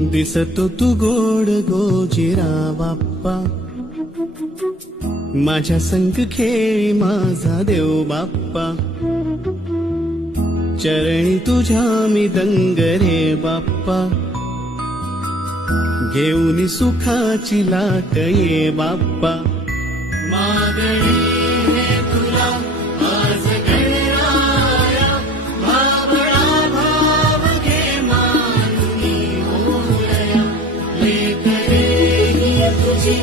दिसतो तू गोड गोजिरा बाप्पा, माझ्या संग खेळी माझा देव बाप्पा, चरणी तुझ्या मी दंग रे बाप्पा, घेऊन सुखाची लाट ये बाप्पा. मागणी हे तुला आज गणराया, भावळा भाव घे मानुनी ओळया, लेकरे ही तुझी